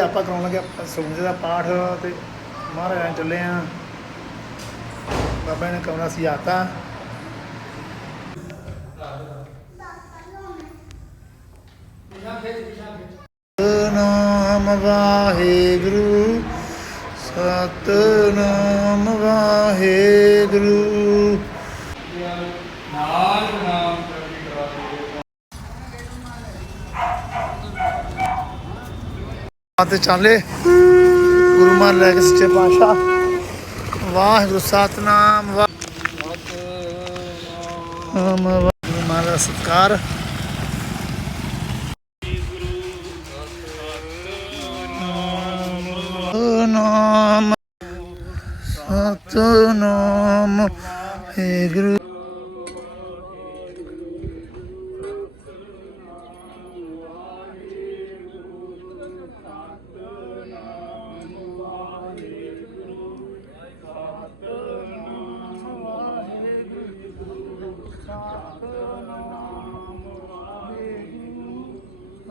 ਆਪਾਂ ਕਰਾਉਣ ਲੱਗੇ ਸੁਖਮਨੀ ਦਾ ਪਾਠ ਤੇ ਮਹਾਰਾਜ ਨਾਲ ਚੱਲੇ ਆ। ਬਾਬਾ ਨੇ ਕਮਰਾ ਸਜਾਤਾ। ਸਤਨਾਮ ਵਾਹਿਗੁਰੂ ਸਤਨਾਮ ਵਾਹਿਗੁਰੂ ਨਾਮ ਨਾਮ ਚੜ੍ਹਦੀ ਕਲਾ ਦੇ ਤੇ ਚਾਲੇ। ਗੁਰੂ ਮਾਨ ਲੈ ਕੇ ਸੱਚੇ ਪਾਤਸ਼ਾਹ। ਵਾਹਿਗੁਰੂ, ਸਤਨਾਮ ਵਾਹਿਗੁਰੂ ਵਾਹਿਗੁਰੂ ਮਾਨ ਦਾ ਸਤਕਾਰ। ਨਾਮ ਸਤਨਾਮ ਵਾਹਿਗੁਰੂ ਨਾਮ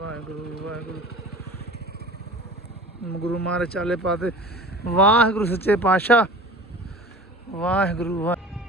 ਵਾਹਿਗੁਰੂ ਵਾਹਿਗੁਰੂ। ਗੁਰੂ ਮਹਾਰਾਜ ਚਾਲੇ ਪਾਤੇ। ਵਾਹਿਗੁਰੂ ਸੱਚੇ ਪਾਤਸ਼ਾਹ। ਵਾਹਿਗੁਰੂ ਵਾਹਿ-